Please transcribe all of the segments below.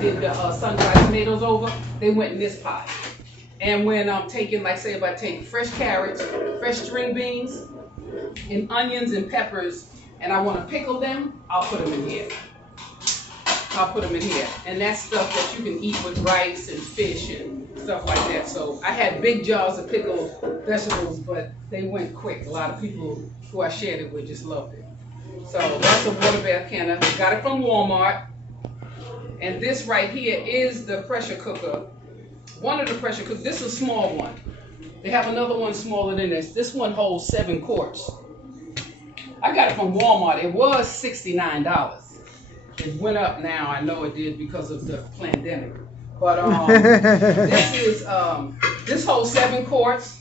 did the sun-dried tomatoes over, they went in this pot. And when I'm taking, like say if I take fresh carrots, fresh string beans, and onions and peppers, and I want to pickle them, I'll put them in here. I'll put them in here. And that's stuff that you can eat with rice and fish and stuff like that. So I had big jars of pickled vegetables, but they went quick. A lot of people who I shared it with just loved it. So that's a water bath canner. Got it from Walmart. And this right here is the pressure cooker. One of the pressure cookers. This is a small one. They have another one smaller than this. This one holds 7 quarts. I got it from Walmart. It was $69. It went up now. I know it did because of the pandemic. But this holds 7 quarts.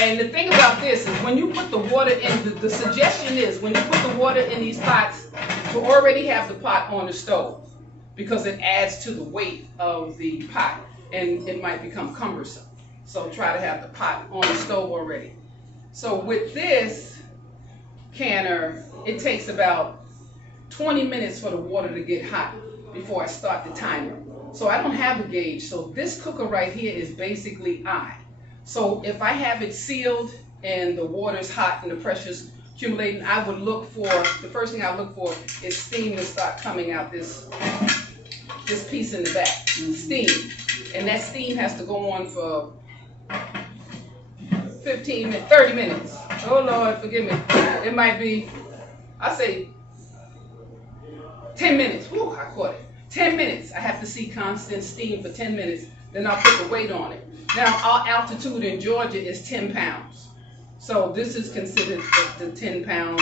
And the thing about this is when you put the water in, the suggestion is when you put the water in these pots, to already have the pot on the stove because it adds to the weight of the pot and it might become cumbersome. So try to have the pot on the stove already. So with this canner, it takes about 20 minutes for the water to get hot before I start the timer. So I don't have a gauge. So this cooker right here is basically I. So if I have it sealed and the water's hot and the pressure's accumulating, I would look for, the first thing I look for is steam to start coming out this piece in the back, steam. And that steam has to go on for 15 minutes, 30 minutes. Oh Lord, forgive me. It might be, I say 10 minutes. Whew, I caught it. 10 minutes. I have to see constant steam for 10 minutes. Then I'll put the weight on it. Now, our altitude in Georgia is 10 pounds. So this is considered the 10 pound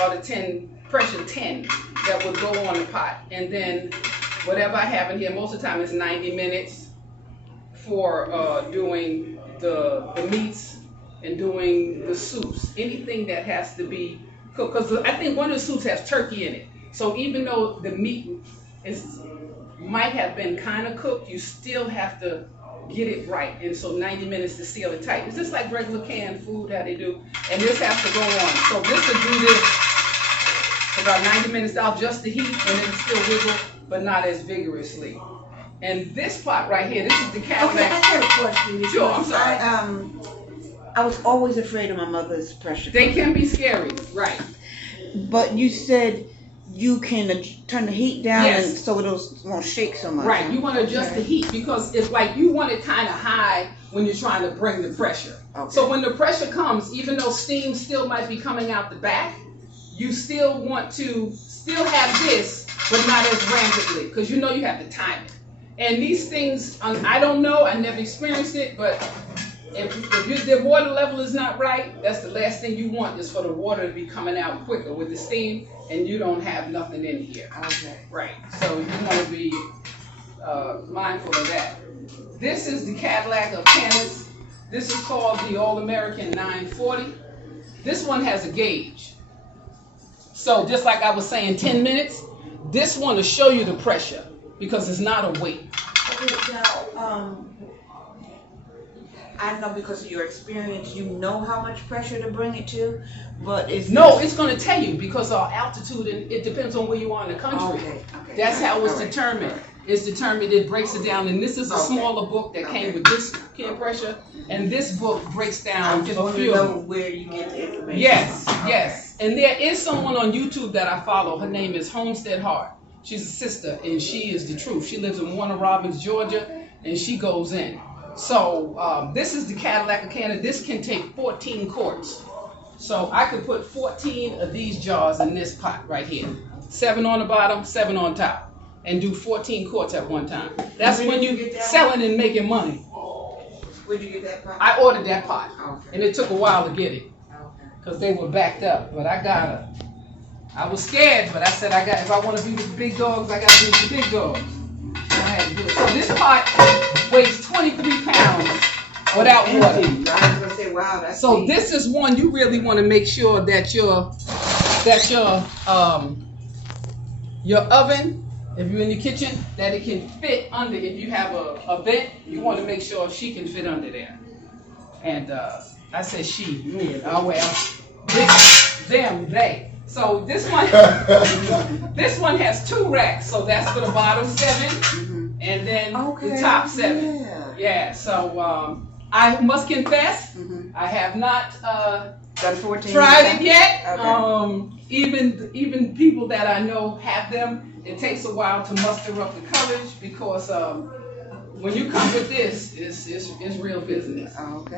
or the 10 pressure 10 that would go on the pot. And then whatever I have in here, most of the time it's 90 minutes for doing the meats and doing the soups. Anything that has to be cooked. Because I think one of the soups has turkey in it. So even though the meat might have been kind of cooked, you still have to get it right. And so 90 minutes to seal it tight. It's just like regular canned food, how they do. And this has to go on. So this will do this for about 90 minutes. I'll adjust the heat and it'll still wiggle, but not as vigorously. And this pot right here, this is the Cadillac. Okay, I have a question. Sure, I'm sorry. I was always afraid of my mother's pressure cooker. They can be scary, right. But you said you can turn the heat down, Yes. and so it won't shake so much. Right, you want to adjust the heat because it's like you want it kind of high when you're trying to bring the pressure. Okay. So when the pressure comes, even though steam still might be coming out the back, you still want to still have this, but not as rampantly because you know you have to time it. And these things, I don't know, I never experienced it, but if the water level is not right, that's the last thing you want is for the water to be coming out quicker with the steam and you don't have nothing in here. Okay. Right, so you want to be mindful of that. This is the Cadillac of canners. This is called the All-American 940. This one has a gauge. So just like I was saying, 10 minutes, this one will show you the pressure because it's not a weight. Okay, now, I know because of your experience, you know how much pressure to bring it to, but it's going to tell you because our altitude, and it depends on where you are in the country. Okay. That's how it's determined. It's determined, it breaks it down, and this is a smaller book that came with this can pressure, and this book breaks down I just a want to few. know where you get the information. Yes, from. yes. And there is someone on YouTube that I follow. Her name is Homestead Hart. She's a sister, and she is the truth. She lives in Warner Robins, Georgia, and she goes in. So this is the Cadillac of Canada. This can take 14 quarts. So I could put 14 of these jars in this pot right here. 7 on the bottom, 7 on top. And do 14 quarts at one time. That's when you're selling and making money. Where'd you get that pot? I ordered that pot. Okay. And it took a while to get it. Because they were backed up. But I got her. I was scared, but I said if I want to be with the big dogs, I got to be with the big dogs. I had to do it. So this pot weighs 23 pounds without water. I was gonna say, wow, that's So deep. this is one you really want to make sure that your oven, if you're in the kitchen, that it can fit under. If you have a vent, you want to make sure she can fit under there. And I said she, me, oh well, them, they. So this one has 2 racks. So that's for the bottom 7. in Okay. the top 7. Yeah. Yeah, so I must confess, I have not Done 14. tried it yet. Okay. Even people that I know have them. It takes a while to muster up the courage because when you come with this, it's real business. Okay.